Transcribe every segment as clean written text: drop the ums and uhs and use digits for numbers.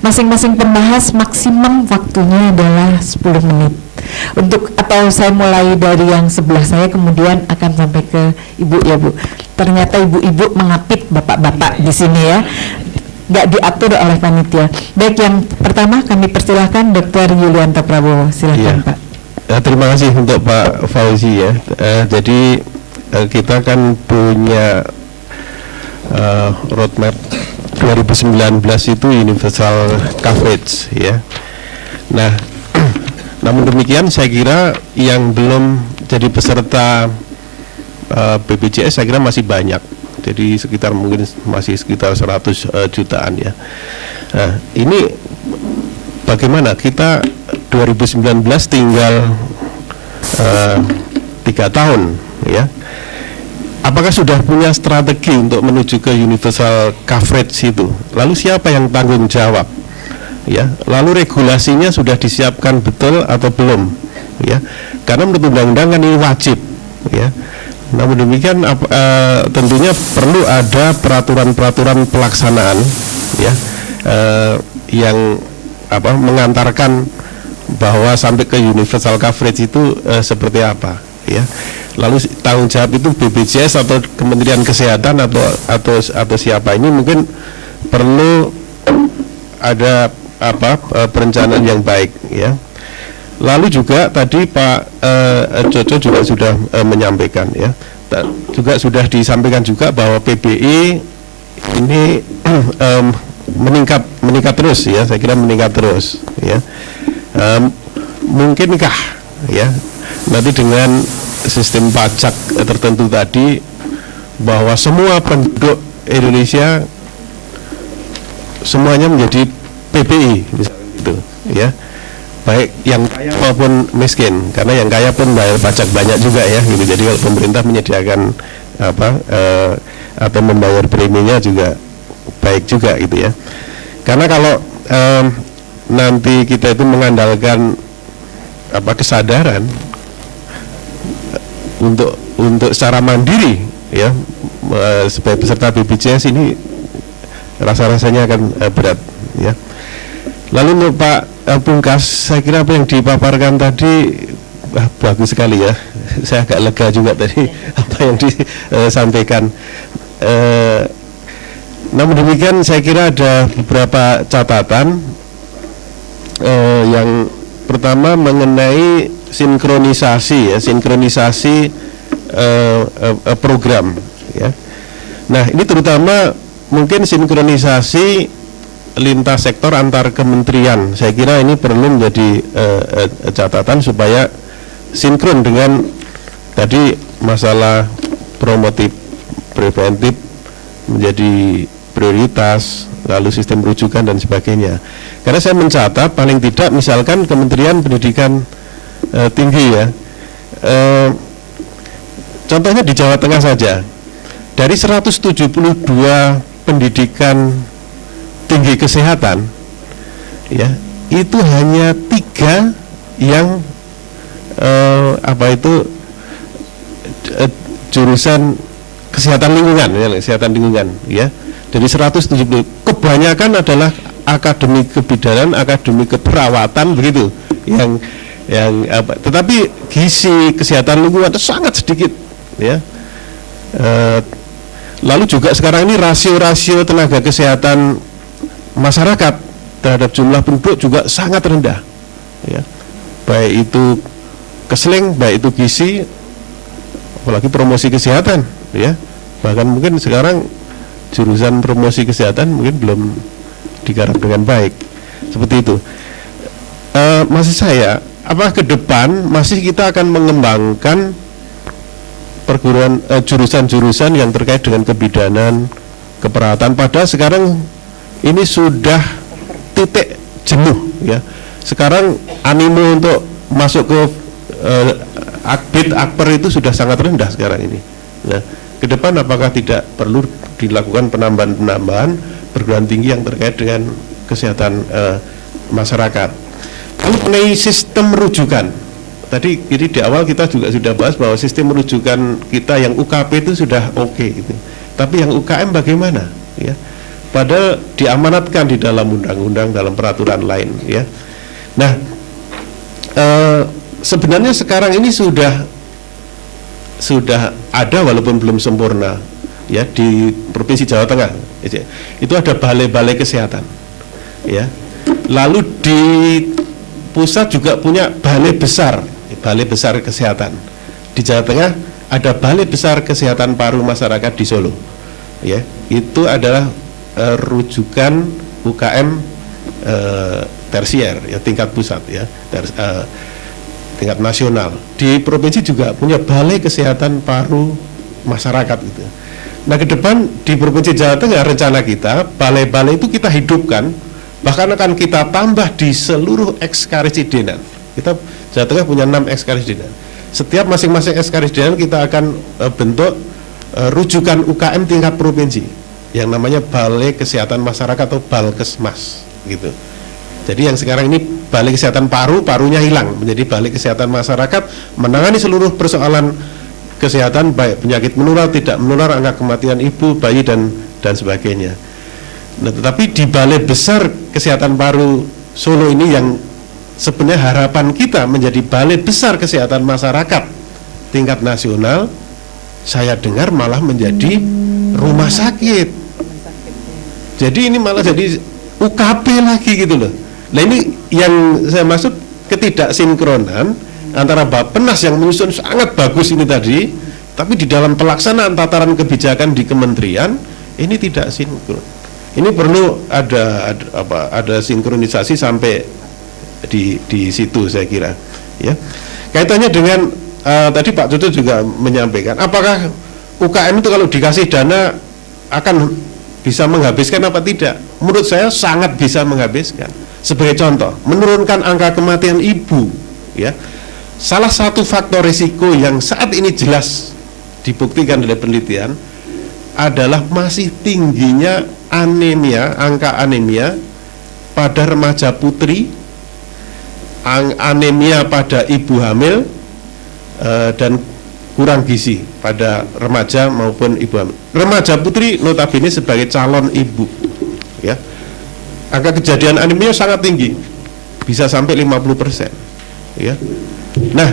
Masing-masing pembahas maksimum waktunya adalah 10 menit. Atau saya mulai dari yang sebelah saya kemudian akan sampai ke Ibu ya Bu. Ternyata ibu-ibu mengapit bapak-bapak di sini ya. Nggak diatur oleh panitia. Baik, yang pertama kami persilahkan Dr. Yulianto Prabowo. Silakan Pak. Terima kasih untuk Pak Fauzi ya. Jadi kita kan punya roadmap 2019 itu universal coverage ya. Nah, namun demikian saya kira yang belum jadi peserta BPJS saya kira masih banyak. Jadi mungkin masih sekitar 100 jutaan ya. Nah, ini bagaimana kita 2019 tinggal 3 tahun ya. Apakah sudah punya strategi untuk menuju ke universal coverage itu? Lalu siapa yang tanggung jawab? Ya, lalu regulasinya sudah disiapkan betul atau belum? Ya, karena menurut undang-undang kan ini wajib. Ya, namun demikian tentunya perlu ada peraturan-peraturan pelaksanaan, ya, yang mengantarkan bahwa sampai ke universal coverage itu seperti apa? Ya. Lalu tanggung jawab itu BPJS atau Kementerian Kesehatan atau siapa? Ini mungkin perlu ada perencanaan yang baik ya. Lalu juga tadi Pak Coco juga sudah menyampaikan ya. Juga sudah disampaikan juga bahwa PBI ini meningkat terus ya. Saya kira meningkat terus ya. Mungkinkah ya nanti dengan sistem pajak tertentu tadi bahwa semua penduduk Indonesia semuanya menjadi PBI misalnya gitu ya, baik yang kaya maupun miskin, karena yang kaya pun bayar pajak banyak juga ya gitu. Jadi kalau pemerintah menyediakan atau membayar preminya juga baik juga gitu ya. Karena kalau nanti kita itu mengandalkan kesadaran untuk secara mandiri ya sebagai peserta BPJS ini rasa-rasanya akan berat ya. Lalu untuk Pak Pungkas, saya kira apa yang dipaparkan tadi bagus sekali ya. Saya agak lega juga tadi apa yang disampaikan. Namun demikian saya kira ada beberapa catatan. Yang pertama mengenai sinkronisasi program ya. Nah, ini terutama mungkin sinkronisasi lintas sektor antar kementerian. Saya kira ini perlu menjadi catatan supaya sinkron dengan tadi masalah promotif, preventif menjadi prioritas, lalu sistem rujukan dan sebagainya. Karena saya mencatat paling tidak misalkan Kementerian Pendidikan Tinggi ya, contohnya di Jawa Tengah saja, dari 172 pendidikan tinggi kesehatan ya, itu hanya 3 yang jurusan kesehatan lingkungan ya. Dari 170 kebanyakan adalah akademi kebidanan, akademi keperawatan begitu tetapi gizi, kesehatan lingkungan itu sangat sedikit ya. Lalu juga sekarang ini rasio tenaga kesehatan masyarakat terhadap jumlah penduduk juga sangat rendah ya. Baik itu keseling, baik itu gizi, apalagi promosi kesehatan ya. Bahkan mungkin sekarang jurusan promosi kesehatan mungkin belum digarap dengan baik seperti itu. Masih saya ke depan masih kita akan mengembangkan perguruan jurusan-jurusan yang terkait dengan kebidanan, keperawatan. Padahal sekarang ini sudah titik jenuh ya. Sekarang animo untuk masuk ke akper itu sudah sangat rendah sekarang ini. Nah, ke depan apakah tidak perlu dilakukan penambahan perguruan tinggi yang terkait dengan kesehatan masyarakat? Lalu mengenai sistem rujukan, tadi di awal kita juga sudah bahas bahwa sistem rujukan kita yang UKP itu sudah oke gitu. Tapi yang UKM bagaimana? Ya, padahal diamanatkan di dalam undang-undang, dalam peraturan lain, ya. Nah, sebenarnya sekarang ini sudah ada walaupun belum sempurna, ya, di Provinsi Jawa Tengah. Itu ada balai-balai kesehatan, ya. Lalu di pusat juga punya balai besar kesehatan. Di Jawa Tengah ada balai besar kesehatan paru masyarakat di Solo, ya. Itu adalah rujukan UKM tersier, ya, tingkat pusat, ya, tingkat nasional. Di provinsi juga punya balai kesehatan paru masyarakat gitu. Nah, ke depan di Provinsi Jawa Tengah rencana kita balai-balai itu kita hidupkan, bahkan akan kita tambah di seluruh ekskarisidenan. Kita Jawa Tengah punya 6 ekskarisidenan. Setiap masing-masing ekskarisidenan kita akan bentuk rujukan UKM tingkat provinsi yang namanya Balai Kesehatan Masyarakat atau Balkesmas gitu. Jadi yang sekarang ini Balai Kesehatan parunya hilang menjadi Balai Kesehatan Masyarakat, menangani seluruh persoalan kesehatan baik penyakit menular, tidak menular, angka kematian ibu, bayi dan sebagainya. Nah, tetapi di Balai Besar Kesehatan Paru Solo ini yang sebenarnya harapan kita menjadi Balai Besar Kesehatan Masyarakat tingkat nasional, saya dengar malah menjadi rumah sakit. Jadi ini malah jadi UKP lagi gitu loh. Nah, ini yang saya maksud ketidaksinkronan antara Bappenas yang menyusun sangat bagus ini tadi, tapi di dalam pelaksanaan tataran kebijakan di kementerian ini tidak sinkron. Ini perlu ada sinkronisasi sampai di situ saya kira, ya. Kaitannya dengan tadi Pak Toto juga menyampaikan, apakah UKM itu kalau dikasih dana akan bisa menghabiskan apa tidak? Menurut saya sangat bisa menghabiskan. Sebagai contoh, menurunkan angka kematian ibu, ya. Salah satu faktor risiko yang saat ini jelas dibuktikan oleh penelitian adalah masih tingginya anemia, angka anemia pada remaja putri, anemia pada ibu hamil, dan kurang gizi pada remaja maupun ibu hamil. Remaja putri notabene sebagai calon ibu, ya. Angka kejadian anemia sangat tinggi, bisa sampai 50%, ya. Nah,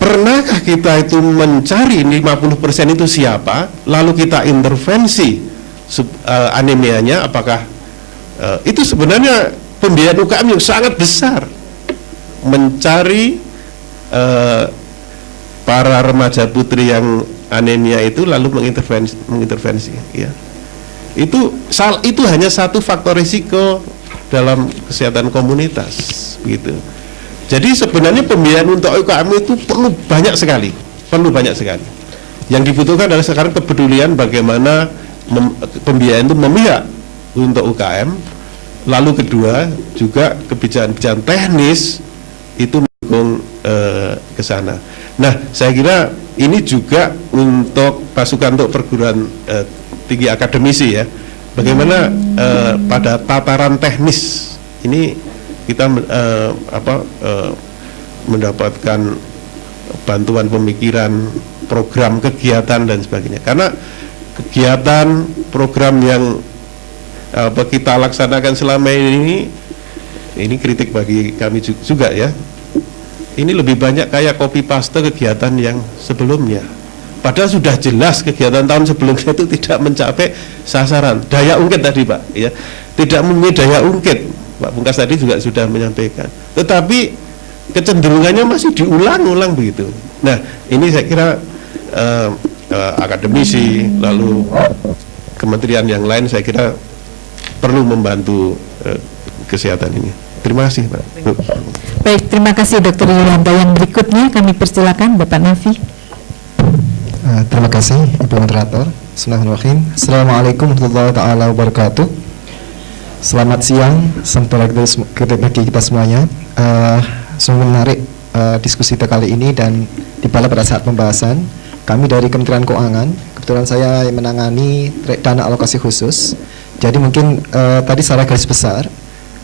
pernahkah kita itu mencari 50% itu siapa, lalu kita intervensi anemianya? Apakah itu sebenarnya pembiayaan UKM yang sangat besar, mencari para remaja putri yang anemia itu lalu mengintervensi, ya. Itu hanya satu faktor risiko dalam kesehatan komunitas, gitu. Jadi sebenarnya pembiayaan untuk UKM itu perlu banyak sekali. Yang dibutuhkan adalah sekarang kepedulian bagaimana pembiayaan itu memihak untuk UKM. Lalu kedua juga kebijakan teknis itu mendukung ke sana. Nah, saya kira ini juga untuk pasukan untuk perguruan tinggi akademisi, ya. Bagaimana pada tataran teknis ini kita mendapatkan bantuan pemikiran, program kegiatan dan sebagainya. Karena kegiatan program yang kita laksanakan selama ini kritik bagi kami juga, ya. Ini lebih banyak kayak copy paste kegiatan yang sebelumnya. Padahal sudah jelas kegiatan tahun sebelumnya itu tidak mencapai sasaran. Daya ungkit tadi, Pak, ya. Tidak mempunyai daya ungkit. Pak Pungkas tadi juga sudah menyampaikan. Tetapi kecenderungannya masih diulang-ulang begitu. Nah, ini saya kira akademisi lalu kementerian yang lain saya kira perlu membantu kesehatan ini. Terima kasih, Pak. Baik, terima kasih Dr. Yulianto. Yang berikutnya kami persilakan Bapak Nafi. Terima kasih Ibu Moderator. Bismillahirrahmanirrahim. Assalamualaikum warahmatullahi taala wabarakatuh. Selamat siang sampai bagi kita semuanya. Sungguh menarik diskusi kita kali ini, dan tibalah pada saat pembahasan. Kami dari Kementerian Keuangan, kebetulan saya menangani dana alokasi khusus. Jadi mungkin tadi secara garis besar,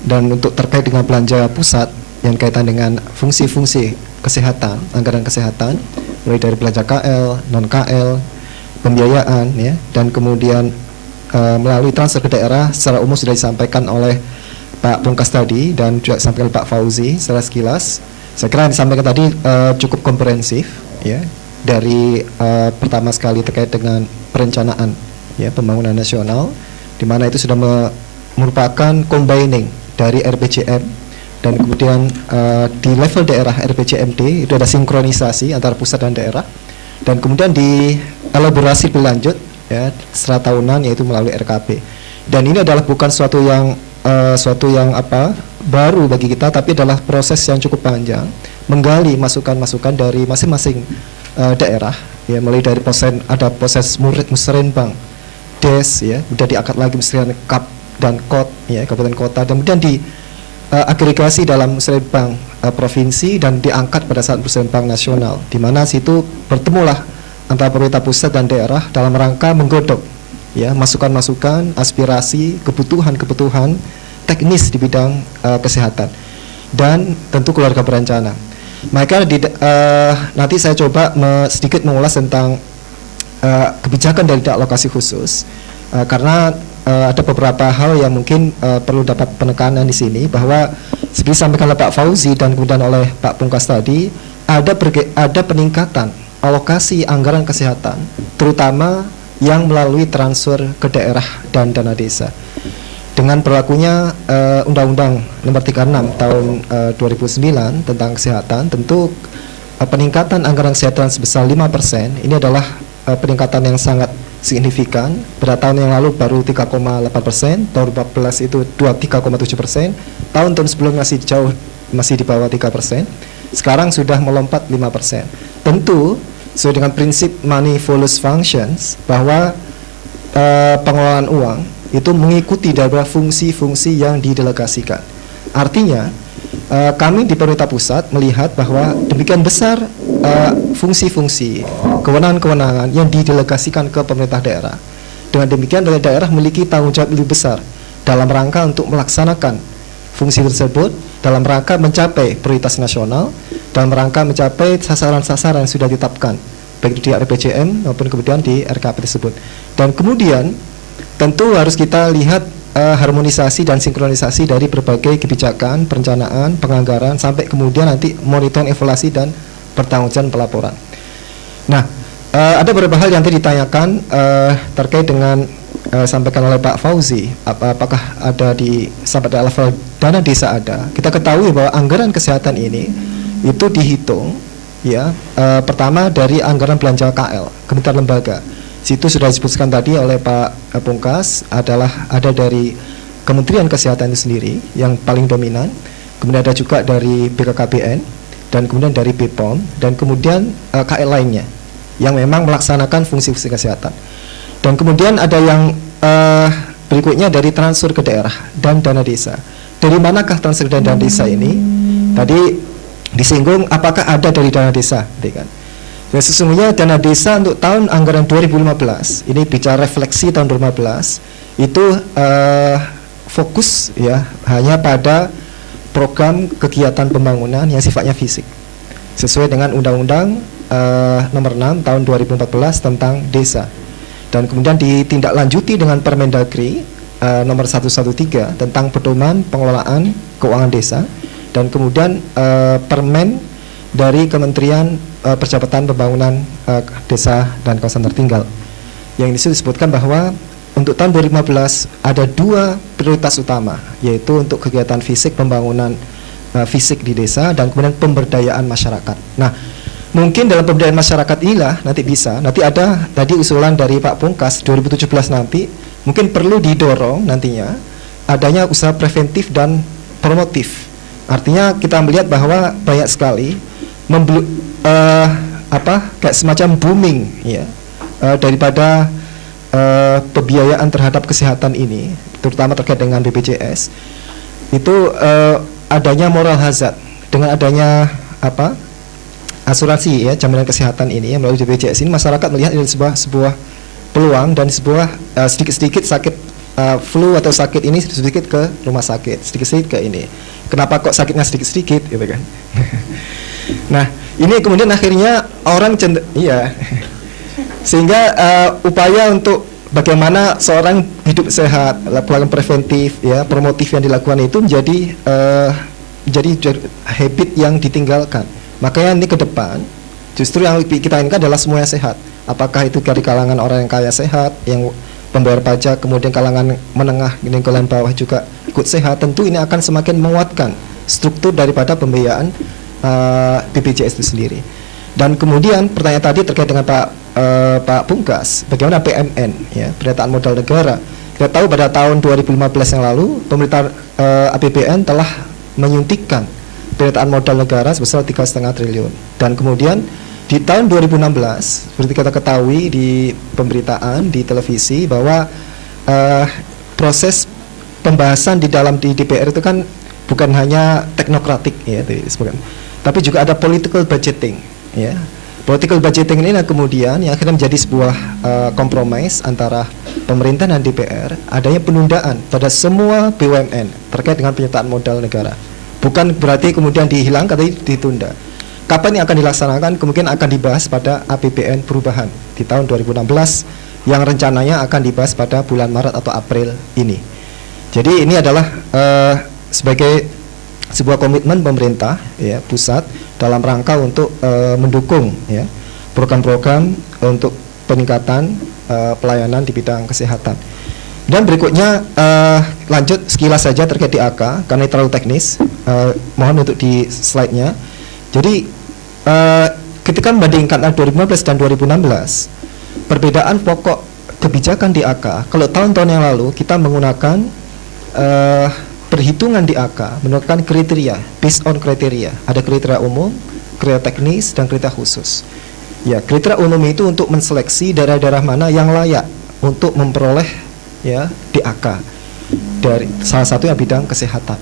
dan untuk terkait dengan belanja pusat yang kaitan dengan fungsi-fungsi kesehatan, anggaran kesehatan, mulai dari belanja KL, non KL, pembiayaan, ya, dan kemudian melalui transfer ke daerah secara umum sudah disampaikan oleh Pak Pungkas tadi dan juga disampaikan oleh Pak Fauzi secara sekilas. Saya kira yang disampaikan tadi cukup komprehensif ya, dari pertama sekali terkait dengan perencanaan ya pembangunan nasional, di mana itu sudah merupakan combining dari RPJM dan kemudian di level daerah RPJMD itu ada sinkronisasi antara pusat dan daerah, dan kemudian dielaborasi berlanjut ya secara tahunan yaitu melalui RKP. Dan ini adalah bukan suatu yang baru bagi kita, tapi adalah proses yang cukup panjang menggali masukan-masukan dari masing-masing daerah ya, mulai dari proses murid musrenbang, des ya, udah diangkat lagi musrenbang kap dan kot ya, kabupaten kota, dan kemudian di agregasi dalam musrenbang provinsi dan diangkat pada saat musrenbang nasional, di mana situ bertemulah antara pemerintah pusat dan daerah dalam rangka menggodok ya masukan-masukan, aspirasi, kebutuhan teknis di bidang kesehatan dan tentu keluarga berencana. Maka nanti saya coba sedikit mengulas tentang kebijakan dari alokasi khusus, karena ada beberapa hal yang mungkin perlu dapat penekanan di sini, bahwa seperti disampaikan oleh Pak Fauzi dan kemudian oleh Pak Pungkas tadi, ada peningkatan alokasi anggaran kesehatan, terutama yang melalui transfer ke daerah dan dana desa. Dengan berlakunya Undang-Undang Nomor 36 Tahun 2009 tentang kesehatan, tentu peningkatan anggaran kesehatan sebesar 5% ini adalah peningkatan yang sangat signifikan. Pada tahun yang lalu baru 3,8%, tahun 2014 itu 3,7%, tahun sebelumnya masih di bawah 3%, sekarang sudah melompat 5%. Tentu sesuai dengan prinsip money follows functions, bahwa pengelolaan uang itu mengikuti dari fungsi-fungsi yang didelegasikan. Artinya kami di pemerintah pusat melihat bahwa demikian besar fungsi-fungsi, kewenangan-kewenangan yang didelegasikan ke pemerintah daerah. Dengan demikian daerah memiliki tanggung jawab lebih besar dalam rangka untuk melaksanakan fungsi tersebut, dalam rangka mencapai prioritas nasional, dalam rangka mencapai sasaran-sasaran yang sudah ditetapkan, baik di RPJM maupun kemudian di RKP tersebut. Dan kemudian tentu harus kita lihat harmonisasi dan sinkronisasi dari berbagai kebijakan, perencanaan, penganggaran, sampai kemudian nanti monitoring, evaluasi, dan pertanggungjawaban pelaporan. Nah, ada beberapa hal yang tadi ditanyakan terkait dengan sampaikan oleh Pak Fauzi, apakah ada sampai di level dana desa ada. Kita ketahui bahwa anggaran kesehatan ini itu dihitung ya, pertama dari anggaran belanja KL, Kementerian Lembaga. Situ sudah disebutkan tadi oleh Pak Pungkas, ada dari Kementerian Kesehatan itu sendiri yang paling dominan, kemudian ada juga dari BKKBN, dan kemudian dari BPOM, dan kemudian KL lainnya yang memang melaksanakan fungsi-fungsi kesehatan. Dan kemudian ada yang berikutnya dari transfer ke daerah dan dana desa. Dari manakah transfer dan dana desa ini? Tadi disinggung apakah ada dari dana desa, kan? Dan sesungguhnya dana desa untuk tahun anggaran 2015, ini bicara refleksi tahun 2015, itu fokus ya hanya pada program kegiatan pembangunan yang sifatnya fisik, sesuai dengan Undang-Undang Nomor 6 Tahun 2014 tentang desa. Dan kemudian ditindaklanjuti dengan Permendagri Nomor 113 tentang pedoman pengelolaan keuangan desa, dan kemudian Permen dari Kementerian Percepatan Pembangunan Desa dan Kawasan Tertinggal, yang disebutkan bahwa untuk tahun 2015 ada 2 prioritas utama, yaitu untuk kegiatan fisik, pembangunan fisik di desa, dan kemudian pemberdayaan masyarakat. Nah, mungkin dalam pemberdayaan masyarakat inilah nanti ada tadi usulan dari Pak Pungkas 2017 nanti mungkin perlu didorong nantinya adanya usaha preventif dan promotif. Artinya kita melihat bahwa banyak sekali kayak semacam booming ya daripada pembiayaan terhadap kesehatan ini, terutama terkait dengan BPJS, itu adanya moral hazard dengan adanya asuransi ya jaminan kesehatan ini yang melalui BPJS ini. Masyarakat melihat ini sebuah peluang, dan sebuah sedikit-sedikit sakit flu atau sakit ini sedikit ke rumah sakit, sedikit-sedikit ke ini. Kenapa kok sakitnya sedikit-sedikit gitu kan? Nah, ini kemudian akhirnya orang sehingga upaya untuk bagaimana seorang hidup sehat, pelayanan preventif, ya, promotif yang dilakukan itu menjadi habit yang ditinggalkan. Makanya ini ke depan justru yang kita inginkan adalah semuanya sehat. Apakah itu dari kalangan orang yang kaya sehat, yang pembayar pajak, kemudian kalangan menengah, lingkungan bawah juga ikut sehat. Tentu ini akan semakin menguatkan struktur daripada pembiayaan BPJS itu sendiri. Dan kemudian pertanyaan tadi terkait dengan Pak Pungkas, bagaimana PMN, ya, penyertaan modal negara. Kita tahu pada tahun 2015 yang lalu pemerintah APBN telah menyuntikkan penyertaan modal negara sebesar 3,5 triliun. Dan kemudian di tahun 2016 seperti kita ketahui di pemberitaan di televisi bahwa proses pembahasan di dalam di DPR itu kan bukan hanya teknokratik, ya, tapi juga ada political budgeting, ya. Political budgeting ini kemudian yang akhirnya menjadi sebuah kompromis antara pemerintah dan DPR, adanya penundaan pada semua BUMN terkait dengan penyertaan modal negara. Bukan berarti kemudian dihilangkan, tapi ditunda. Kapan yang akan dilaksanakan? Kemungkinan akan dibahas pada APBN perubahan di tahun 2016 yang rencananya akan dibahas pada bulan Maret atau April ini. Jadi ini adalah sebagai sebuah komitmen pemerintah, ya, pusat dalam rangka untuk mendukung, ya, program-program untuk peningkatan pelayanan di bidang kesehatan. Dan berikutnya lanjut sekilas saja terkait DAK karena ini terlalu teknis. Mohon untuk di slide-nya. Jadi ketika membandingkan 2015 dan 2016, perbedaan pokok kebijakan DAK, kalau tahun-tahun yang lalu kita menggunakan perhitungan DAK menggunakan kriteria, based on kriteria. Ada kriteria umum, kriteria teknis, dan kriteria khusus. Ya, kriteria umum itu untuk menseleksi daerah-daerah mana yang layak untuk memperoleh, ya, DAK dari salah satu yang bidang kesehatan.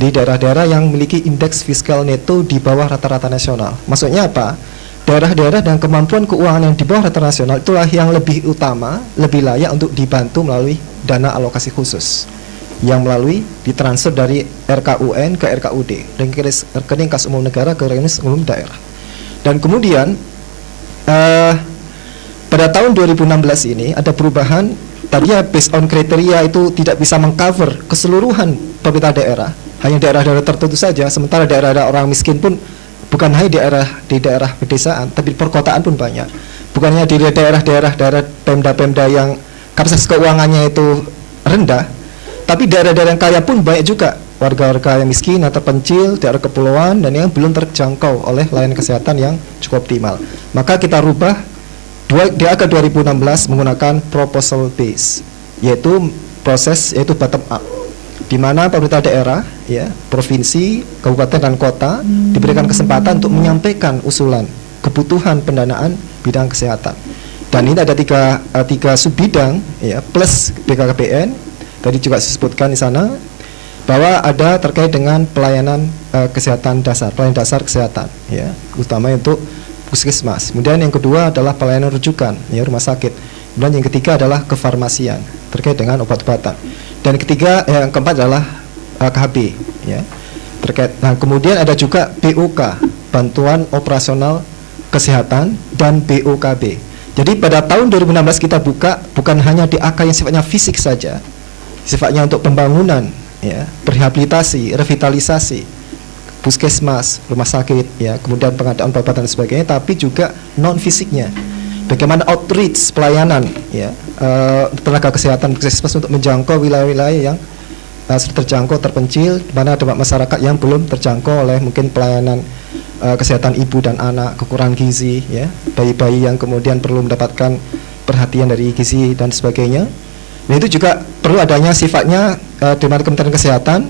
Di daerah-daerah yang memiliki indeks fiskal neto di bawah rata-rata nasional. Maksudnya apa? Daerah-daerah dan kemampuan keuangan yang di bawah rata nasional itulah yang lebih utama, lebih layak untuk dibantu melalui dana alokasi khusus yang melalui ditransfer dari RKUN ke RKUD, rekening kas umum negara ke rekening umum daerah. Dan kemudian pada tahun 2016 ini ada perubahan. Tadinya based on kriteria itu tidak bisa mengcover keseluruhan pemerintah daerah, hanya daerah-daerah tertentu saja. Sementara daerah-daerah orang miskin pun bukan hanya di daerah pedesaan, tapi perkotaan pun banyak. Bukannya di daerah-daerah pemda-pemda yang kapasitas keuangannya itu rendah, tapi daerah-daerah yang kaya pun banyak juga warga-warga yang miskin atau terpencil, daerah kepulauan, dan yang belum terjangkau oleh layanan kesehatan yang cukup optimal. Maka kita rubah DAK 2016 menggunakan proposal base, yaitu bottom up, di mana pemerintah daerah, ya, provinsi, kabupaten dan kota diberikan kesempatan untuk menyampaikan usulan kebutuhan pendanaan bidang kesehatan. Dan ini ada tiga sub bidang, ya, plus BKKBN. Tadi juga disebutkan di sana bahwa ada terkait dengan pelayanan kesehatan dasar, pelayanan dasar kesehatan, ya, utama untuk puskesmas. Kemudian yang kedua adalah pelayanan rujukan, ya, rumah sakit. Kemudian yang ketiga adalah kefarmasian terkait dengan obat-obatan. Dan ketiga, yang keempat adalah KHB, ya, terkait. Nah, kemudian ada juga BOK, bantuan operasional kesehatan, dan BOKB. Jadi pada tahun 2016 kita buka bukan hanya DAK yang sifatnya fisik saja, sifatnya untuk pembangunan, ya, rehabilitasi, revitalisasi puskesmas, rumah sakit, ya, kemudian pengadaan obat dan sebagainya, tapi juga non fisiknya. Bagaimana outreach pelayanan, ya, tenaga kesehatan puskesmas untuk menjangkau wilayah-wilayah yang sudah terjangkau terpencil, di mana ada masyarakat yang belum terjangkau oleh mungkin pelayanan kesehatan ibu dan anak, kekurangan gizi, ya, bayi-bayi yang kemudian perlu mendapatkan perhatian dari gizi dan sebagainya. Nah, itu juga perlu adanya sifatnya di mana Kementerian Kesehatan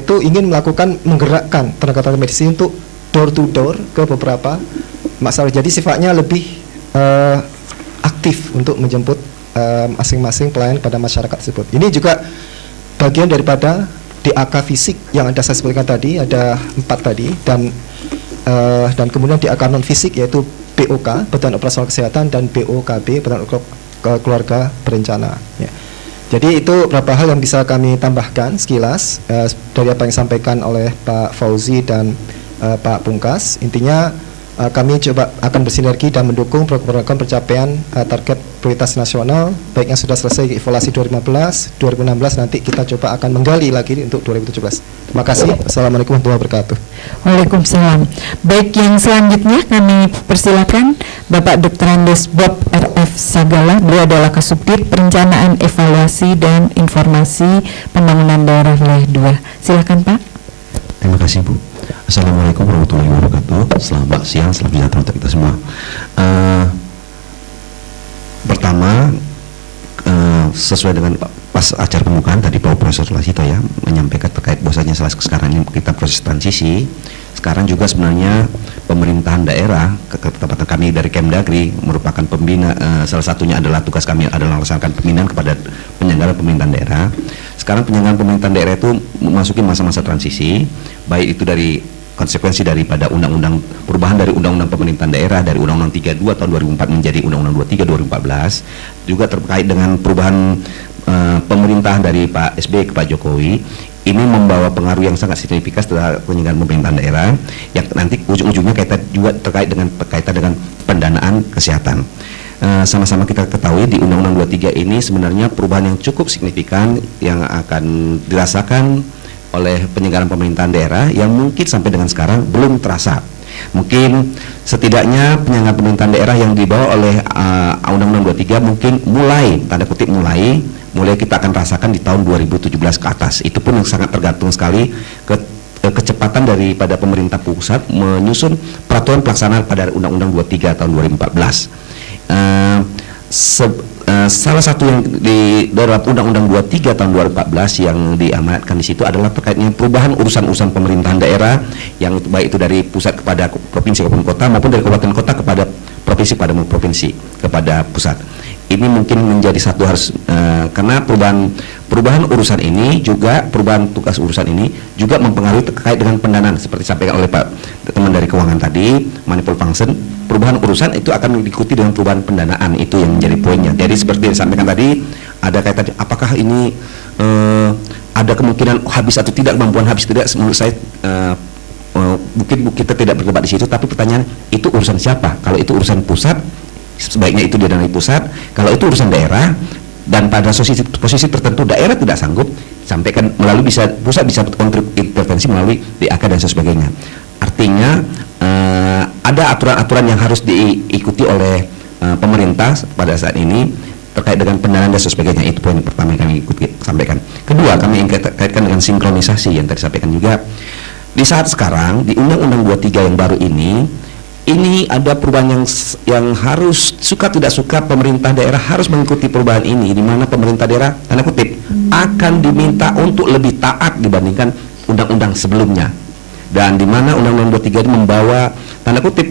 itu ingin menggerakkan tenaga medis untuk door to door ke beberapa masalah. Jadi sifatnya lebih aktif untuk menjemput masing-masing pelayan pada masyarakat tersebut. Ini juga bagian daripada DAK fisik yang ada saya sebutkan tadi, ada 4 tadi, dan kemudian DAK non fisik yaitu BOK, Bantuan Operasional Kesehatan, dan BOKB, Bantuan Keluarga Berencana, ya. Jadi itu beberapa hal yang bisa kami tambahkan sekilas dari apa yang disampaikan oleh Pak Fauzi dan Pak Pungkas. Intinya kami coba akan bersinergi dan mendukung program-program pencapaian target prioritas nasional, baik yang sudah selesai evaluasi 2015, 2016, nanti kita coba akan menggali lagi untuk 2017. Terima kasih. Assalamualaikum warahmatullahi wabarakatuh. Waalaikumsalam. Baik, yang selanjutnya kami persilakan Bapak Dr. Andes Bob RF Sagala. Beliau adalah Kasubdit Perencanaan, Evaluasi dan Informasi Pembangunan Daerah Wilayah 2. Silakan Pak. Terima kasih Bu. Assalamualaikum warahmatullahi wabarakatuh. Selamat siang, selamat sejahtera untuk kita semua. Pertama, sesuai dengan pas acara pembukaan tadi Pak Profesor Lasito ya menyampaikan terkait bahwasanya sekarang ini kita proses transisi. Sekarang juga sebenarnya pemerintahan daerah, ketepatan kami dari Kemdagri merupakan pembina, salah satunya adalah tugas kami adalah melaksanakan pembinaan kepada penyelenggara pemerintahan daerah. Sekarang penyelenggaraan pemerintahan daerah itu memasuki masa-masa transisi, baik itu dari konsekuensi daripada undang-undang perubahan dari undang-undang pemerintahan daerah dari undang-undang 32 tahun 2004 menjadi undang-undang 23 2014, juga terkait dengan perubahan pemerintahan dari Pak SBY ke Pak Jokowi. Ini membawa pengaruh yang sangat signifikan terhadap penyelenggaraan pemerintahan daerah yang nanti ujung-ujungnya juga terkait dengan pendanaan kesehatan. Sama-sama kita ketahui di Undang-Undang 23 ini sebenarnya perubahan yang cukup signifikan yang akan dirasakan oleh penyelenggaraan pemerintahan daerah yang mungkin sampai dengan sekarang belum terasa. Mungkin setidaknya penyelenggaraan pemerintahan daerah yang dibawa oleh Undang-Undang 23 mungkin mulai, tanda kutip mulai kita akan rasakan di tahun 2017 ke atas. Itu pun yang sangat tergantung sekali kecepatan daripada pemerintah pusat menyusun peraturan pelaksanaan pada Undang-Undang 23 tahun 2014. Salah satu yang di dalam Undang-Undang 23 tahun 2014 yang diamanatkan di situ adalah terkait dengan perubahan urusan-urusan pemerintahan daerah yang baik itu dari pusat kepada provinsi kabupaten kota maupun dari kabupaten kota kepada provinsi kepada pusat. Ini mungkin menjadi satu harus karena perubahan urusan ini juga perubahan tugas urusan ini juga mempengaruhi terkait dengan pendanaan seperti disampaikan oleh Pak teman dari keuangan tadi, manifold function. Perubahan urusan itu akan diikuti dengan perubahan pendanaan, itu yang menjadi poinnya. Jadi seperti disampaikan tadi, ada kaitan apakah ini ada kemungkinan habis atau tidak, kemampuan habis tidak. Menurut saya mungkin kita tidak berdebat di situ, tapi pertanyaan itu urusan siapa? Kalau itu urusan pusat, sebaiknya itu didanai pusat. Kalau itu urusan daerah dan pada posisi tertentu daerah tidak sanggup, sampaikan melalui pusat bisa intervensi melalui DAK dan sebagainya. Artinya ada aturan-aturan yang harus diikuti oleh pemerintah pada saat ini terkait dengan pendanaan dan sebagainya. Itu poin pertama yang kami sampaikan. Kedua, kami ingin kaitkan dengan sinkronisasi yang tadi sampaikan juga. Di saat sekarang di Undang-Undang 23 yang baru ini ada perubahan yang harus suka tidak suka pemerintah daerah harus mengikuti perubahan ini, di mana pemerintah daerah tanda kutip akan diminta untuk lebih taat dibandingkan undang-undang sebelumnya, dan di mana Undang-Undang 23 ini membawa tanda kutip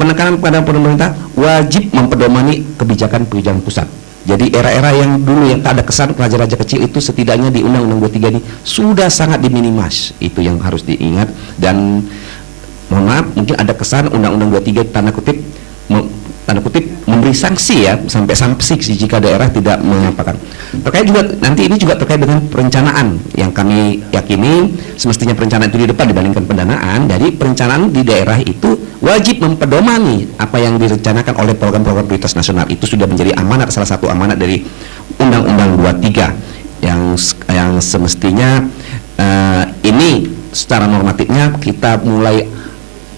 penekanan kepada pemerintah wajib mempedomani kebijakan pusat. Jadi era-era yang dulu yang tak ada kesan raja-raja kecil itu setidaknya di Undang-Undang 23 ini sudah sangat diminimas. Itu yang harus diingat. Dan mohon maaf, mungkin ada kesan Undang-Undang 23 tanda kutip memberi sanksi ya, sampai sanksi jika daerah tidak mengapakan. Terkait juga nanti ini juga terkait dengan perencanaan yang kami yakini semestinya perencanaan itu di depan dibandingkan pendanaan. Jadi perencanaan di daerah itu wajib mempedomani apa yang direncanakan oleh program-program prioritas nasional. Itu sudah menjadi amanat, salah satu amanat dari Undang-Undang 23 yang semestinya ini secara normatifnya kita mulai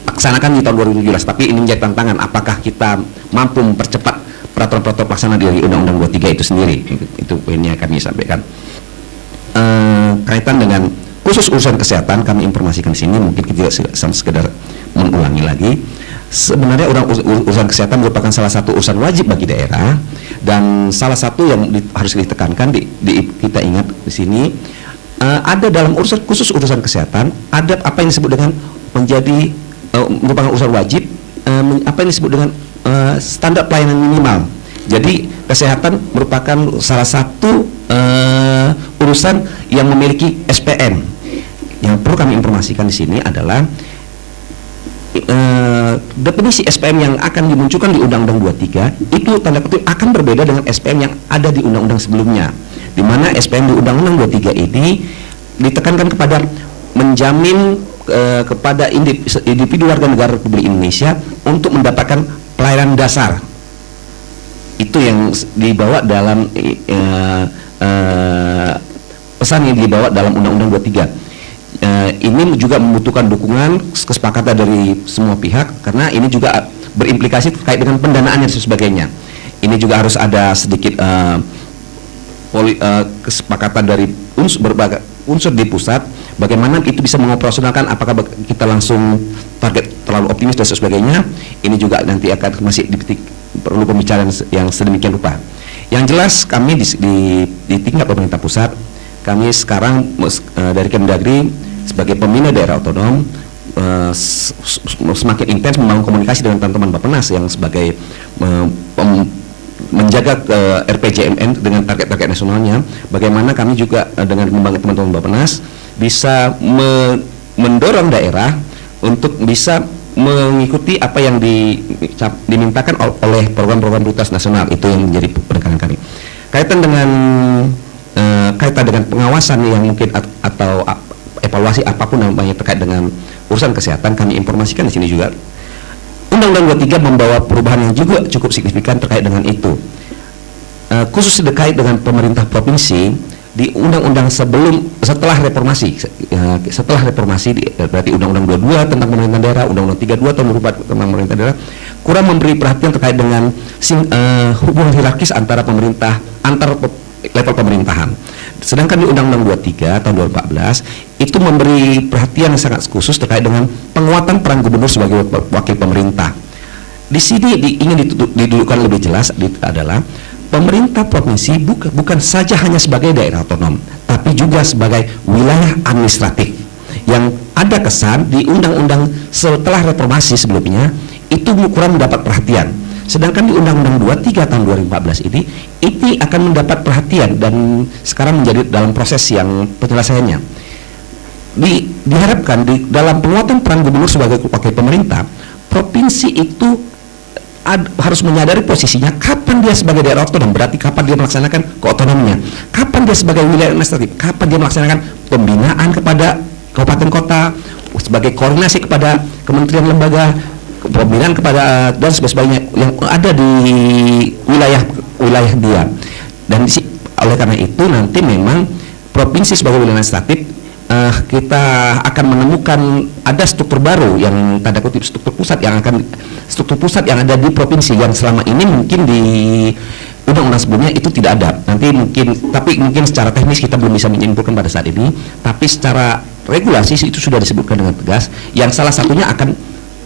laksanakan di tahun 2017, tapi ini menjadi tantangan apakah kita mampu mempercepat peraturan-peraturan pelaksanaan dari Undang-Undang 23 itu sendiri. Itu poinnya kami sampaikan. Kaitan dengan khusus urusan kesehatan, kami informasikan di sini, mungkin kita tidak sekedar mengulangi lagi. Sebenarnya urusan kesehatan merupakan salah satu urusan wajib bagi daerah, dan salah satu yang harus ditekankan kita ingat di sini ada dalam khusus urusan kesehatan ada apa yang disebut dengan menjadi merupakan urusan wajib, apa yang disebut dengan standar pelayanan minimal. Jadi kesehatan merupakan salah satu urusan yang memiliki SPM. Yang perlu kami informasikan di sini adalah definisi SPM yang akan dimunculkan di Undang-Undang 23 itu tanda kutip akan berbeda dengan SPM yang ada di undang-undang sebelumnya, di mana SPM di Undang-Undang 23 ini ditekankan kepada menjamin kepada individu warga negara Republik Indonesia untuk mendapatkan pelayanan dasar. Itu yang dibawa dalam pesan yang dibawa dalam Undang-Undang 23. Ini juga membutuhkan dukungan kesepakatan dari semua pihak, karena ini juga berimplikasi terkait dengan pendanaannya dan sebagainya. Ini juga harus ada sedikit kesepakatan dari berbagai unsur di pusat, bagaimana itu bisa mengoperasionalkan, apakah kita langsung target terlalu optimis dan sebagainya. Ini juga nanti akan masih perlu pembicaraan yang sedemikian rupa. Yang jelas kami di tingkat pemerintah pusat, kami sekarang dari Kemdagri sebagai pembina daerah otonom semakin intens membangun komunikasi dengan teman-teman Bappenas yang sebagai menjaga RPJMN dengan target-target nasionalnya. Bagaimana kami juga dengan membangun teman-teman Bappenas bisa mendorong daerah untuk bisa mengikuti apa yang dimintakan oleh program-program prioritas nasional. Itu yang menjadi penekanan kami. Kaitan dengan pengawasan yang mungkin atau evaluasi apapun namanya terkait dengan urusan kesehatan, kami informasikan di sini juga. Undang-Undang 23 membawa perubahan yang juga cukup signifikan terkait dengan itu. Khusus terkait dengan pemerintah provinsi, di undang-undang setelah reformasi, berarti Undang-Undang 22 tentang pemerintahan daerah, Undang-Undang 32 tahun 2004 tentang pemerintahan daerah, kurang memberi perhatian terkait dengan hubungan hierarkis antar level pemerintahan. Sedangkan di Undang-Undang 23 tahun 2014 itu memberi perhatian yang sangat khusus terkait dengan penguatan peran gubernur sebagai wakil pemerintah. Di sini ingin didudukkan lebih jelas adalah pemerintah provinsi bukan saja hanya sebagai daerah otonom, tapi juga sebagai wilayah administratif. Yang ada kesan di undang-undang setelah reformasi sebelumnya itu kurang mendapat perhatian. Sedangkan di Undang-Undang 23 tahun 2014 ini akan mendapat perhatian dan sekarang menjadi dalam proses yang penyelesaiannya. Diharapkan dalam penguatan peran gubernur sebagai wakil pemerintah, provinsi itu harus menyadari posisinya, kapan dia sebagai daerah otonom, berarti kapan dia melaksanakan keotonominya, kapan dia sebagai wilayah administratif, kapan dia melaksanakan pembinaan kepada kabupaten kota, sebagai koordinasi kepada kementerian lembaga, pembinaan kepada dan sebagainya yang ada di wilayah dia. Dan oleh karena itu nanti memang provinsi sebagai wilayah administratif kita akan menemukan ada struktur baru yang tanda kutip struktur pusat yang ada di provinsi yang selama ini mungkin di undang-undang sebelumnya itu tidak ada. Tapi mungkin secara teknis kita belum bisa menyimpulkan pada saat ini, tapi secara regulasi itu sudah disebutkan dengan tegas, yang salah satunya akan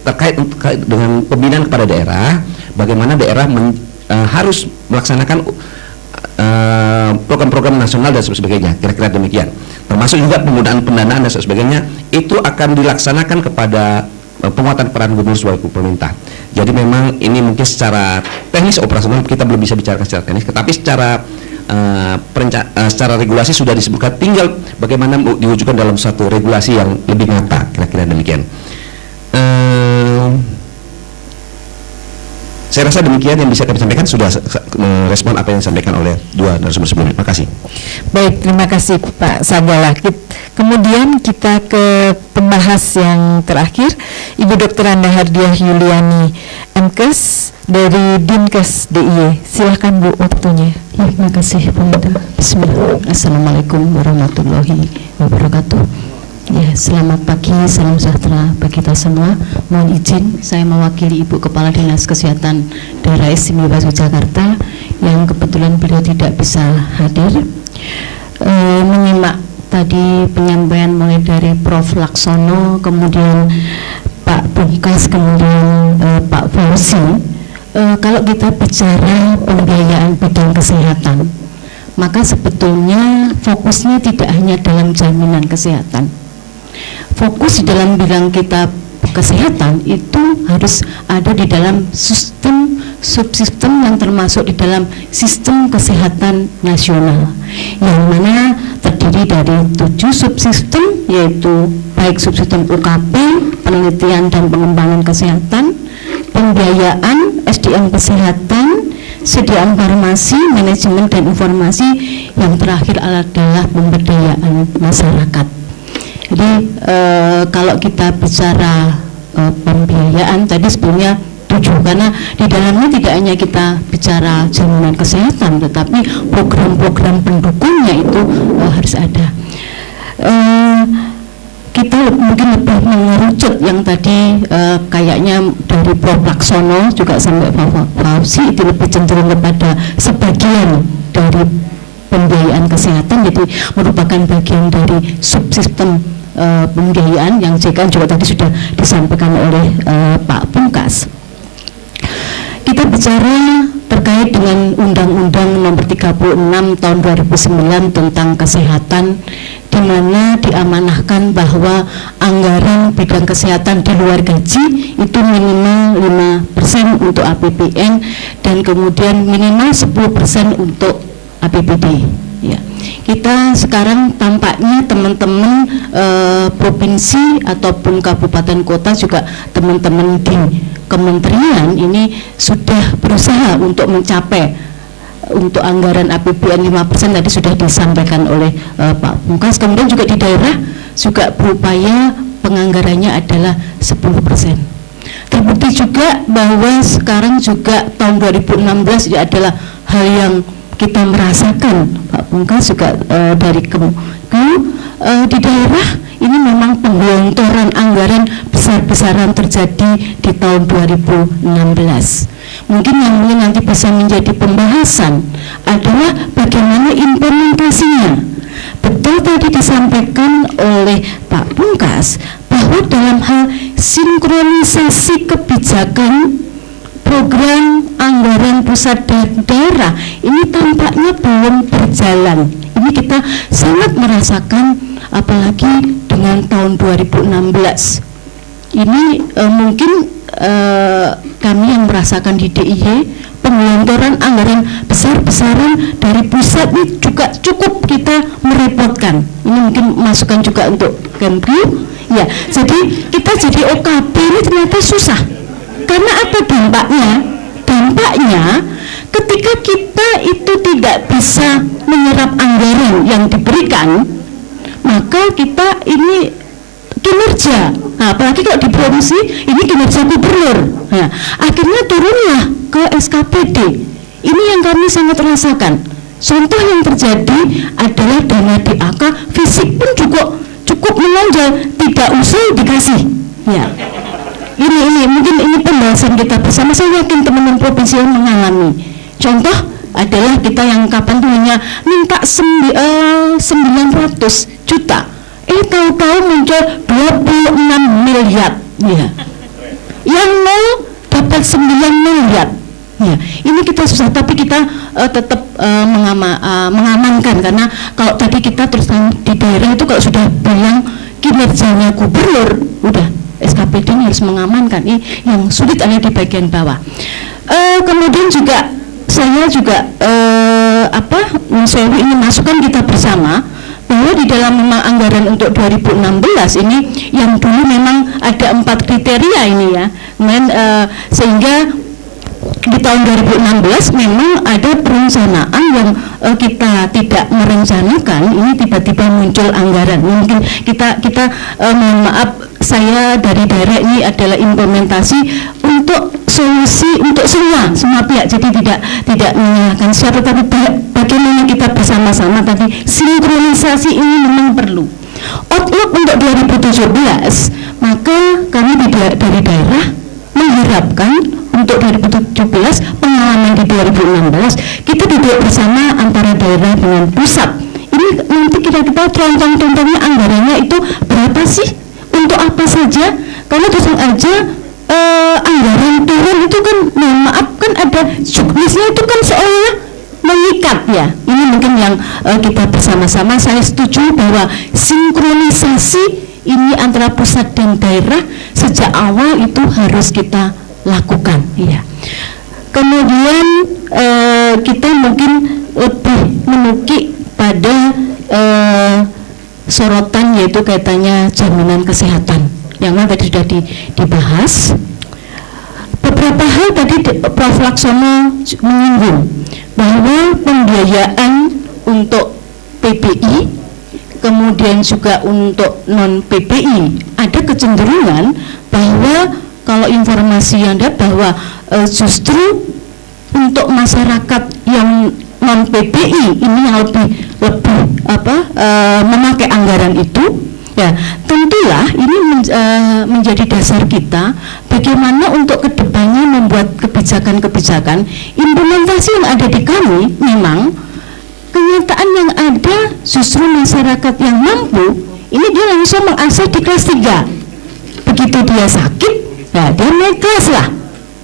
terkait dengan pembinaan kepada daerah, bagaimana daerah harus melaksanakan program-program nasional dan sebagainya, kira-kira demikian. Termasuk juga penggunaan pendanaan dan sebagainya, itu akan dilaksanakan kepada penguatan peran gubernur sebagai pemerintah. Jadi memang ini mungkin secara teknis operasional kita belum bisa bicarakan secara teknis, tetapi secara regulasi sudah disebutkan, tinggal bagaimana diwujudkan dalam satu regulasi yang lebih nyata, kira-kira demikian. Saya rasa demikian yang bisa kami sampaikan, sudah merespon apa yang disampaikan oleh dua narasumber sebelumnya. Terima kasih. Baik, terima kasih Pak Sagala. Kemudian kita ke pembahas yang terakhir, Ibu Dr. Anda Hardiah Yuliani, MKes dari Dinkes DIY. Silakan Bu, waktunya. Ya, terima kasih Bu Ida. Bismillah. Assalamualaikum warahmatullahi wabarakatuh. Ya, selamat pagi, salam sejahtera bagi kita semua. Mohon izin, saya mewakili Ibu Kepala Dinas Kesehatan Daerah Istimewa Yogyakarta yang kebetulan beliau tidak bisa hadir. Menyimak tadi penyampaian mulai dari Prof. Laksono, kemudian Pak Bungkas, kemudian Pak Fauzi. Kalau kita bicara pembiayaan bidang kesehatan, maka sebetulnya fokusnya tidak hanya dalam jaminan kesehatan. Fokus di dalam bidang kita kesehatan itu harus ada di dalam sistem subsistem yang termasuk di dalam sistem kesehatan nasional, yang mana terdiri dari 7 subsistem, yaitu baik subsistem UKP, penelitian dan pengembangan kesehatan, pembiayaan, SDM kesehatan, sediaan farmasi, manajemen dan informasi, yang terakhir adalah pemberdayaan masyarakat. Jadi kalau kita bicara pembiayaan tadi sebelumnya 7, karena di dalamnya tidak hanya kita bicara jaminan kesehatan, tetapi program-program pendukungnya itu harus ada. Kita mungkin lebih mengerucut yang tadi kayaknya dari Prof. Laksono juga sampai Pak Fauzi itu lebih cenderung kepada sebagian dari pembiayaan kesehatan, jadi merupakan bagian dari subsistem pembiayaan yang JK juga tadi sudah disampaikan oleh Pak Pungkas. Kita bicara terkait dengan Undang-Undang Nomor 36 Tahun 2009 tentang kesehatan, di mana diamanahkan bahwa anggaran bidang kesehatan di luar gaji itu minimal 5% untuk APBN dan kemudian minimal 10% untuk APBD. Ya. Kita sekarang tampaknya teman-teman provinsi ataupun kabupaten kota juga teman-teman di kementerian ini sudah berusaha untuk mencapai untuk anggaran APBN 5% tadi sudah disampaikan oleh Pak Pungkas. Kemudian juga di daerah juga berupaya penganggarannya adalah 10%. Terbukti juga bahwa sekarang juga tahun 2016 ini adalah hal yang kita merasakan, Pak Pungkas juga dari di daerah ini memang penggelontoran anggaran besar-besaran terjadi di tahun 2016. Mungkin yang nanti bisa menjadi pembahasan adalah bagaimana implementasinya. Betul tadi disampaikan oleh Pak Pungkas bahwa dalam hal sinkronisasi kebijakan program anggaran pusat dan daerah ini tampaknya belum berjalan. Ini kita sangat merasakan apalagi dengan tahun 2016. Ini mungkin kami yang merasakan di DIY penggelontoran anggaran besar-besaran dari pusat ini juga cukup kita merepotkan. Ini mungkin masukan juga untuk Kemlu. Ya, jadi kita jadi OKP ini ternyata susah. Karena apa dampaknya? Dampaknya ketika kita itu tidak bisa menyerap anggaran yang diberikan, maka kita ini kinerja, nah, apalagi kalau di provinsi ini kinerja gubernur, nah, akhirnya turunlah ke SKPD. Ini yang kami sangat rasakan. Contoh yang terjadi adalah dana DAK fisik pun cukup menonjol, tidak usul dikasih. Ya. Ini mungkin ini pembahasan kita bersama. Saya yakin teman-teman provinsi yang mengalami. Contoh adalah kita yang kapan tuh hanya minta 900 juta. Tahu-tahu muncul 26 miliar. Ya. Yang mau dapat 9 miliar. Ya, ini kita susah, tapi kita tetap mengamankan, karena kalau tadi kita terus di daerah itu kalau sudah bilang kinerjanya gubernur, udah SKPD ini harus mengamankan. Ini yang sulit ada di bagian bawah. Kemudian juga saya juga saya ini masukan kita bersama bahwa di dalam memang anggaran untuk 2016 ini yang dulu memang ada 4 kriteria ini ya, sehingga di tahun 2016 memang ada perencanaan yang kita tidak merencanakan, ini tiba-tiba muncul anggaran. Mungkin kita mohon maaf, saya dari daerah ini adalah implementasi untuk solusi untuk semua pihak, jadi tidak menyalahkan siapa, tapi bagaimana kita bersama-sama tadi sinkronisasi ini memang perlu. Outlook untuk 2017, maka kami dari daerah mengharapkan untuk 2017 pengalaman di 2016 kita duduk bersama antara daerah dengan pusat. Ini nanti kita contoh-contohnya anggarannya itu berapa sih, untuk apa saja, karena terus aja anggaran turun itu kan, mohon maaf, kan ada juknisnya itu kan seolah mengikat ya. Ini mungkin yang kita bersama-sama, saya setuju bahwa sinkronisasi ini antara pusat dan daerah sejak awal itu harus kita lakukan. Iya. Kemudian kita mungkin lebih menukik pada sorotan, yaitu kaitannya jaminan kesehatan yang mana tadi sudah dibahas. Beberapa hal tadi Prof. Laksono menyinggung bahwa pembiayaan untuk PBI kemudian juga untuk non PPI, ada kecenderungan bahwa kalau informasi yang ada bahwa justru untuk masyarakat yang non PPI ini yang lebih memakai anggaran itu. Ya, tentulah ini menjadi dasar kita bagaimana untuk kedepannya membuat kebijakan-kebijakan. Implementasi yang ada di kami memang kenyataan yang ada justru masyarakat yang mampu ini dia langsung mengakses di kelas 3. Begitu dia sakit, ya dia naik kelas lah.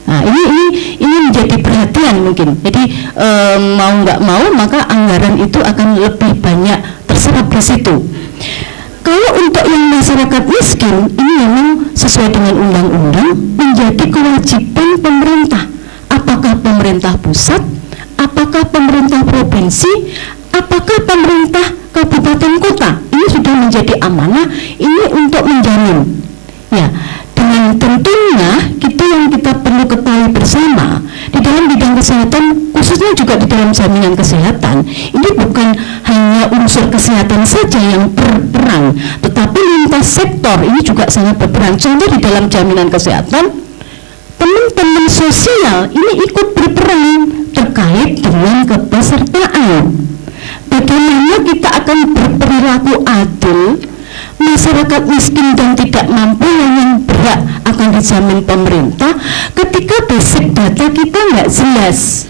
Nah, ini menjadi perhatian mungkin. Jadi mau nggak mau maka anggaran itu akan lebih banyak terserap di situ. Kalau untuk yang masyarakat miskin, ini memang sesuai dengan undang-undang menjadi kewajiban pemerintah. Apakah pemerintah pusat, apakah pemerintah provinsi, apakah pemerintah kabupaten kota? Ini sudah menjadi amanah, ini untuk menjamin. Ya, dengan tentunya kita perlu ketahui bersama di dalam bidang kesehatan, khususnya juga di dalam jaminan kesehatan, ini bukan hanya unsur kesehatan saja yang berperan, tetapi lintas sektor ini juga sangat berperan. Contoh di dalam jaminan kesehatan, teman-teman sosial ini ikut berperan terkait dengan kepesertaan. Bagaimana kita akan berperilaku adil, masyarakat miskin dan tidak mampu yang berhak akan dijamin pemerintah ketika basic data kita nggak jelas.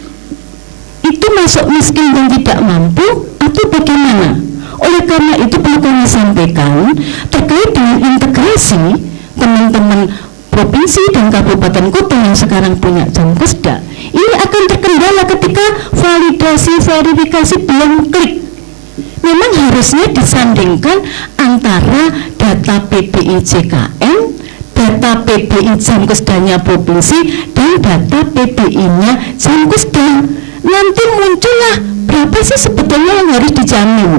Itu masuk miskin dan tidak mampu atau bagaimana? Oleh karena itu perlu kami sampaikan terkait dengan integrasi teman-teman provinsi dan kabupaten kota yang sekarang punya Jamkesda. Ini akan terkendala ketika verifikasi belum klik. Memang harusnya disandingkan antara data PPI JKN, data PPI Jamkesdanya provinsi, dan data PPI-nya Jamkesda. Nanti muncullah berapa sih sebetulnya yang harus dijamin.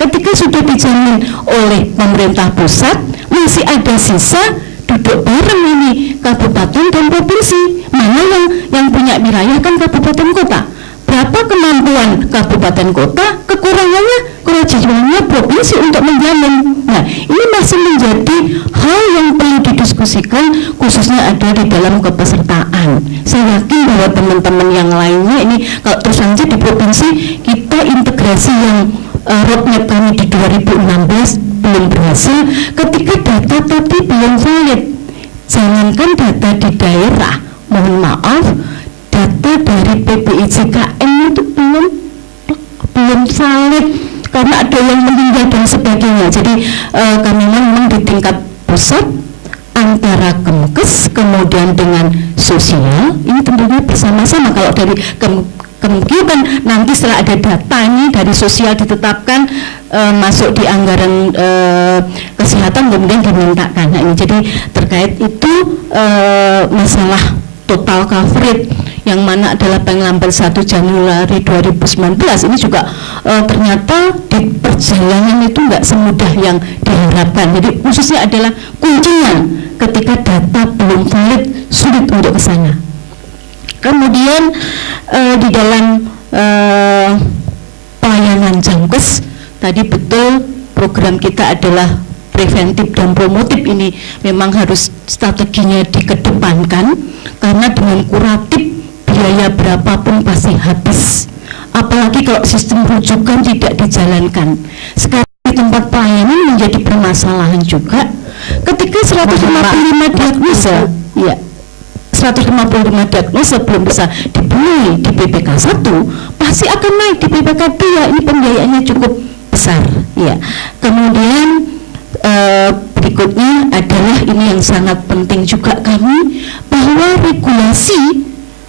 Ketika sudah dijamin oleh pemerintah pusat, masih ada sisa, duduk bareng ini kabupaten dan provinsi. Mana yang punya wilayah kan kabupaten kota. Berapa kemampuan kabupaten kota, kekurangannya, kewajibannya provinsi untuk menjamin. Nah, ini masih menjadi hal yang perlu didiskusikan, khususnya ada di dalam kepesertaan. Saya yakin bahwa teman-teman yang lainnya ini, kalau terus saja di provinsi, kita integrasi yang roadmap kami di 2016 belum berhasil, ketika data tadi belum valid. Jangankan data di daerah, mohon maaf, data dari PPI JKN itu belum valid karena ada yang meninggal dan sebagainya. Jadi kami memang di tingkat pusat antara Kemkes kemudian dengan sosial ini tentunya bersama-sama. Kalau dari kemungkinan nanti setelah ada data ini dari sosial ditetapkan masuk di anggaran kesehatan kemudian dimintakan. Nah, ini jadi terkait itu masalah total coverage yang mana adalah penglambat 1 Januari 2019 ini juga ternyata di perjalanan itu nggak semudah yang diharapkan. Jadi khususnya adalah kuncinya ketika data belum valid sulit untuk ke sana. Kemudian di dalam pelayanan Jamkes tadi betul program kita adalah preventif dan promotif, ini memang harus strateginya dikedepankan karena dengan kuratif biaya berapapun pasti habis, apalagi kalau sistem rujukan tidak dijalankan. Sekarang di tempat pelayanan menjadi permasalahan juga ketika 155 diagnosa, ya 155 diagnosa belum bisa dipenuhi di PPK 1, pasti akan naik di PPK 2. Ini pembiayaannya cukup besar, ya. Kemudian berikutnya adalah ini yang sangat penting juga kami, bahwa regulasi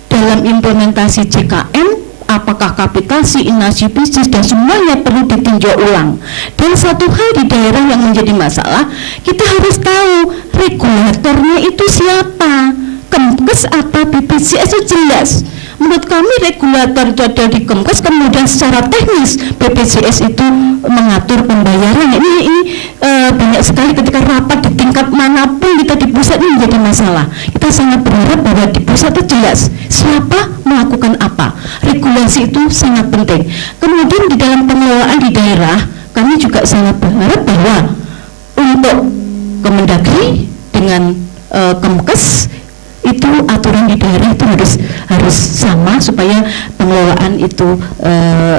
dalam implementasi JKN, apakah kapitasi, inasi bisnis dan semuanya perlu ditinjau ulang. Dan satu hal di daerah yang menjadi masalah, kita harus tahu regulatornya itu siapa. Kemkes atau BPJS itu jelas. Menurut kami regulator itu ada di Kemkes, kemudian secara teknis BPJS itu mengatur pembayaran. Ini banyak sekali ketika rapat di tingkat manapun kita di pusat ini menjadi masalah. Kita sangat berharap bahwa di pusat itu jelas siapa melakukan apa. Regulasi itu sangat penting. Kemudian di dalam pengelolaan di daerah, kami juga sangat berharap bahwa untuk Kemendagri dengan Kemkes itu aturan di daerah itu harus sama supaya pengelolaan itu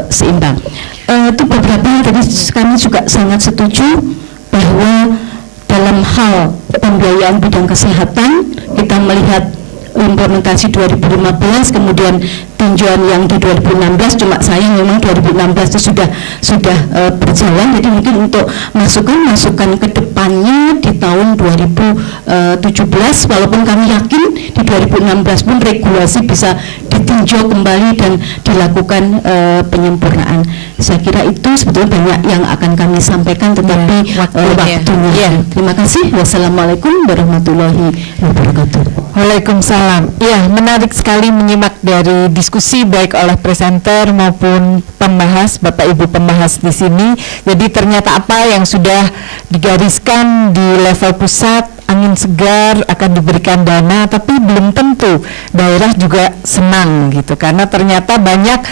seimbang. Itu beberapa yang tadi kami juga sangat setuju bahwa dalam hal pembiayaan bidang kesehatan kita melihat implementasi 2015, kemudian tinjauan yang di 2016, cuma sayang memang 2016 itu sudah berjalan, jadi mungkin untuk masukan ke depannya di tahun 2017, walaupun kami yakin di 2016 pun regulasi bisa ditinjau kembali dan dilakukan penyempurnaan. Saya kira itu sebetulnya banyak yang akan kami sampaikan, tetapi waktunya. Ya. Terima kasih. Wassalamualaikum warahmatullahi wabarakatuh. Waalaikumsalam. Ya, menarik sekali menyimak dari diskusi baik oleh presenter maupun pembahas, Bapak Ibu pembahas di sini. Jadi ternyata apa yang sudah digariskan di level pusat, angin segar akan diberikan dana, tapi belum tentu daerah juga senang gitu, karena ternyata banyak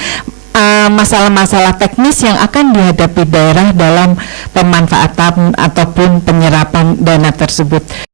masalah-masalah teknis yang akan dihadapi daerah dalam pemanfaatan ataupun penyerapan dana tersebut.